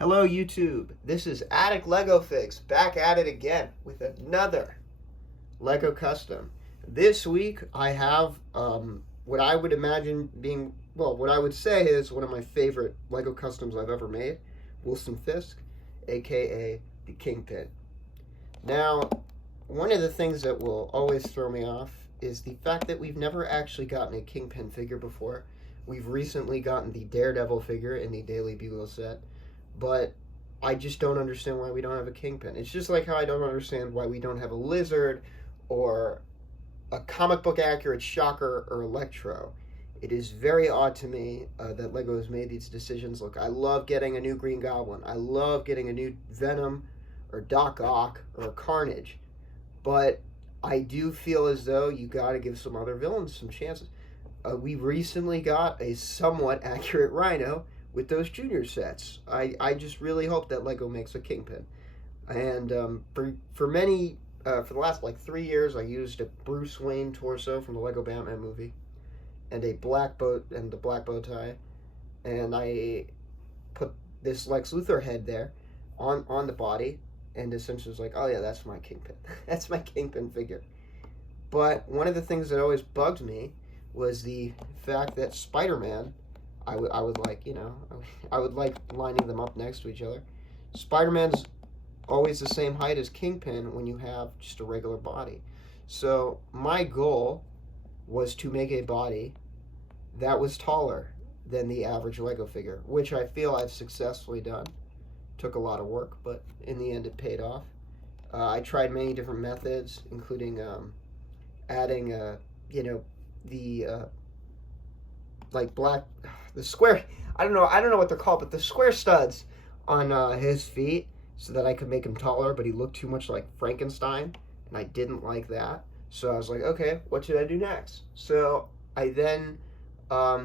Hello YouTube, this is Attic Lego Fix back at it again with another Lego custom. This week I have what I would imagine being, what I would say is one of my favorite Lego customs I've ever made, Wilson Fisk, aka the Kingpin. Now, one of the things that will always throw me off is the fact that we've never actually gotten a Kingpin figure before. We've recently gotten the Daredevil figure in the Daily Bugle set, but I just don't understand why we don't have a Kingpin. It's just like how I don't understand why we don't have a Lizard or a comic book accurate Shocker or Electro. It is very odd to me that Lego has made these decisions. Look, I love getting a new Green Goblin. I love getting a new Venom or Doc Ock or Carnage. But I do feel as though you got to give some other villains some chances. We recently got a somewhat accurate Rhino with those junior sets. I just really hope that Lego makes a Kingpin. And for the last like 3 years, I used a Bruce Wayne torso from the Lego Batman movie, and the black bow tie, and I put this Lex Luthor head there on the body, and essentially was like, oh yeah, that's my Kingpin. That's my Kingpin figure. But one of the things that always bugged me was the fact that Spider-Man, I would like, I would like lining them up next to each other. Spider-Man's always the same height as Kingpin when you have just a regular body. So my goal was to make a body that was taller than the average Lego figure, which I feel I've successfully done. Took a lot of work, but in the end it paid off. I tried many different methods, including adding, the square, I don't know what they're called, but the square studs on his feet so that I could make him taller, but he looked too much like Frankenstein, and I didn't like that. So I was like, okay, what should I do next? So I then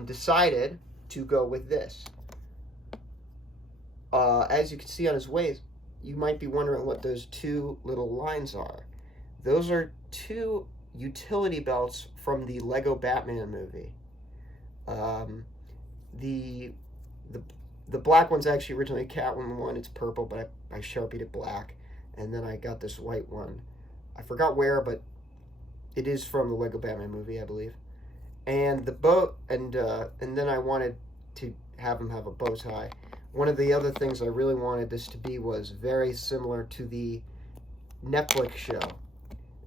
decided to go with this. As you can see on his waist, you might be wondering what those two little lines are. Those are two utility belts from the Lego Batman movie. The black one's actually originally a Catwoman one. It's purple, but I Sharpied it black, and then I got this white one. I forgot where, but it is from the Lego Batman movie, I believe. And the bow, and then I wanted to have him have a bow tie. One of the other things I really wanted this to be was very similar to the Netflix show,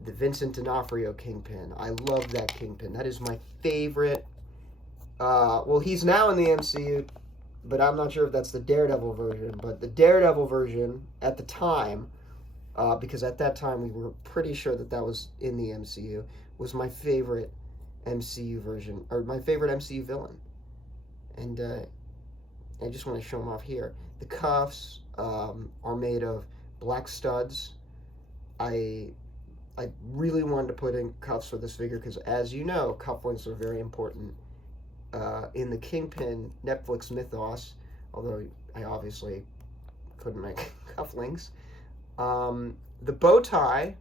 the Vincent D'Onofrio Kingpin. I love that Kingpin. That is my favorite. Well, he's now in the MCU, but I'm not sure if that's the Daredevil version. But the Daredevil version at the time, because at that time we were pretty sure that that was in the MCU, was my favorite MCU version, or my favorite MCU villain. And I just want to show them off here. The cuffs are made of black studs. I really wanted to put in cuffs for this figure because, as you know, cufflinks are very important in the Kingpin Netflix mythos, although I obviously couldn't make cufflinks. The bow tie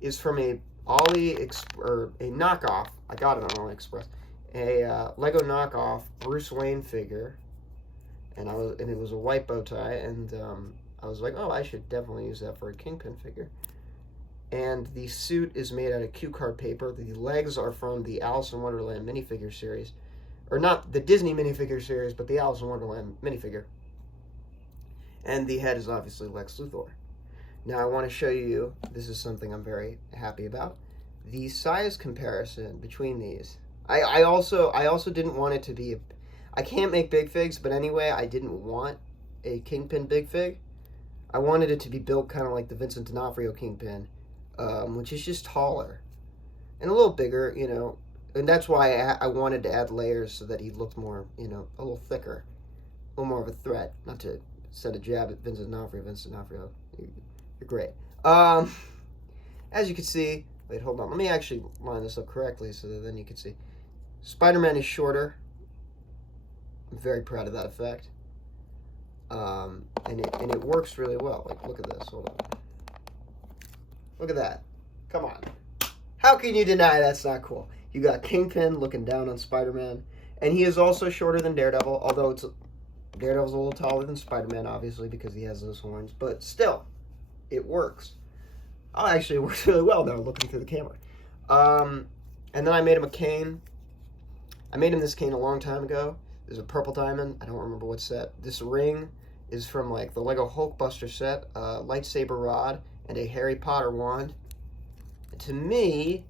is from a knockoff. I got it on AliExpress. A Lego knockoff Bruce Wayne figure, and it was a white bow tie, and I was like, oh, I should definitely use that for a Kingpin figure. And the suit is made out of cue card paper. The legs are from the Alice in Wonderland minifigure series. Or not the Disney minifigure series, but the Alice in Wonderland minifigure. And the head is obviously Lex Luthor. Now I want to show you, this is something I'm very happy about, the size comparison between these. I also didn't want it to be, I can't make big figs, but anyway, I didn't want a Kingpin big fig. I wanted it to be built kind of like the Vincent D'Onofrio Kingpin, which is just taller and a little bigger, and that's why I wanted to add layers so that he looked more, a little thicker, a little more of a threat. Not to set a jab at Vincent D'Onofrio, you're great. As you can see, wait, hold on, let me actually line this up correctly so that then you can see. Spider-Man is shorter. I'm very proud of that effect. And it works really well. Like, look at this, hold on. Look at that. Come on. How can you deny that's not cool? You got Kingpin looking down on Spider-Man, and he is also shorter than Daredevil, although it's Daredevil's a little taller than Spider-Man, obviously, because he has those horns. But still, it works. Oh, actually, it works really well now, looking through the camera. And then I made him a cane. I made him this cane a long time ago. There's a purple diamond. I don't remember what set. This ring is from, like, the Lego Hulkbuster set. A lightsaber rod and a Harry Potter wand. And to me,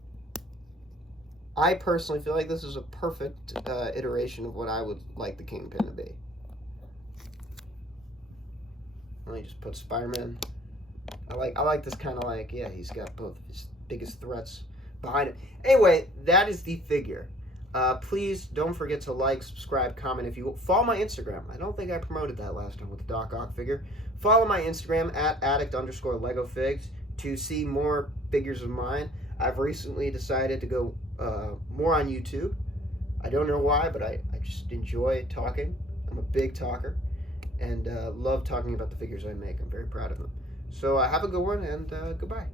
I personally feel like this is a perfect iteration of what I would like the Kingpin to be. Let me just put Spider-Man. I like this kind of like, yeah, he's got both of his biggest threats behind him. Anyway, that is the figure. Please don't forget to like, subscribe, comment. If you follow my Instagram, I don't think I promoted that last time with the Doc Ock figure. Follow my Instagram at addict_LegoFigs to see more figures of mine. I've recently decided to go more on YouTube. I don't know why, but I just enjoy talking. I'm a big talker and love talking about the figures I make. I'm very proud of them. So have a good one, and goodbye.